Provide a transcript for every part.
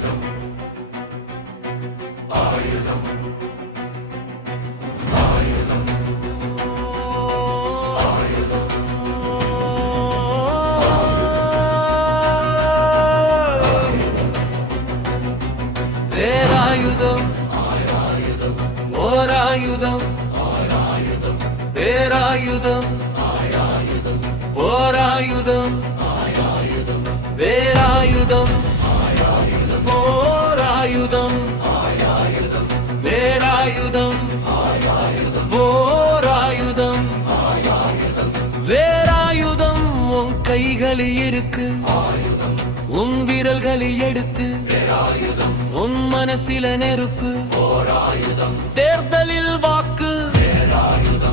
Ayıldım. Ayıldım. Ayıldım. Ayıldım. Ver ayıldım. Ayıldım. Or ayıldım. Ayıldım. Ver ayıldım. Ayıldım. Or ayıldım. Ayıldım. Ver ayıldım. ஆயுதம் போராயுதம் வேறாயுதம் உன் கைகளில் இருக்கு. உன் விரல்களில் எடுத்து. உன் மனசில நெருப்பு. தேர்தலில் வாக்கு.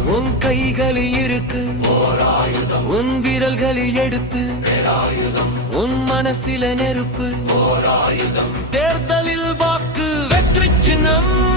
உன் கைகளில் இருக்கு. உன் விரல்களில் எடுத்து. உன் மனசில நெருப்பு. தேர்தலில் வாக்கு. வெற்றி சின்னம்.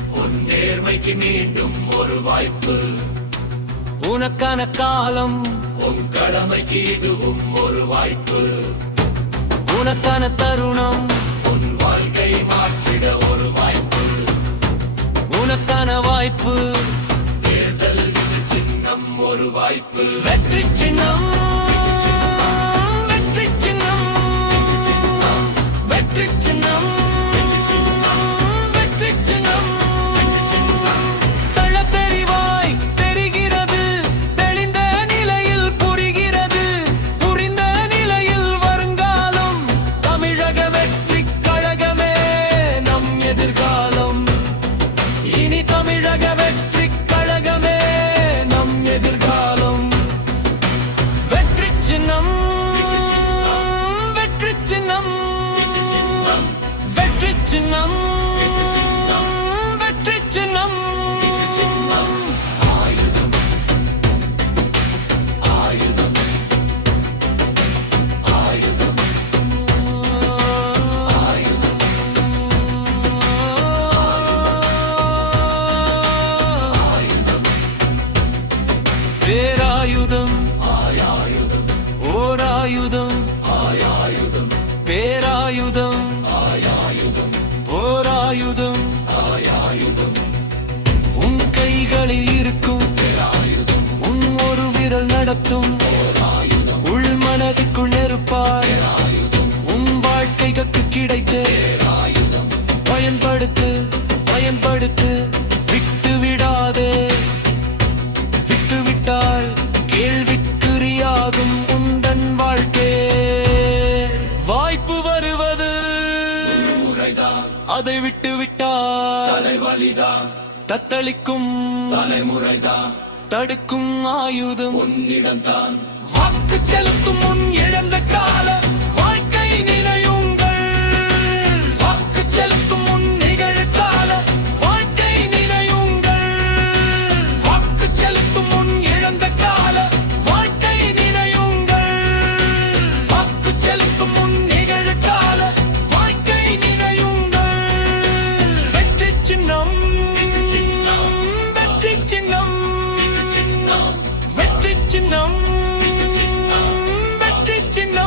உன் நேர்மைக்கு மீண்டும் ஒரு வாய்ப்பு. உனக்கான காலம். உன் கடமைக்கு இதுவும் ஒரு வாய்ப்பு. உனக்கான தருணம். உன் வாழ்க்கை மாற்றிட ஒரு வாய்ப்பு. உனக்கான வாய்ப்பு. தேர்தல் சின்னம் ஒரு வாய்ப்பு. வெற்றி சின்னம். வெற்றி சின்னம் வெற்றி சின்னம் ஆயுதம் ஆயுதம் ஆயுதம் ஆயுதம். ஆயுதம் உன் கைகளில் இருக்கும். ஆயுதம் உன் ஒரு விரல் நடத்தும். உள் மனதுக்குள் நெருப்பாய். ஆயுதம் முறைதான் அதை விட்டு விட்டால் தலைவலிதான். தத்தளிக்கும் தலைமுறைதான். தடுக்கும் ஆயுதம். உன்னிடம்தான். வாக்கு செலுத்தும் முன் இழந்த చిహ్నం. వెట్టి చిహ్నం. వెట్టి చిహ్నం. వెట్టి చిహ్నం.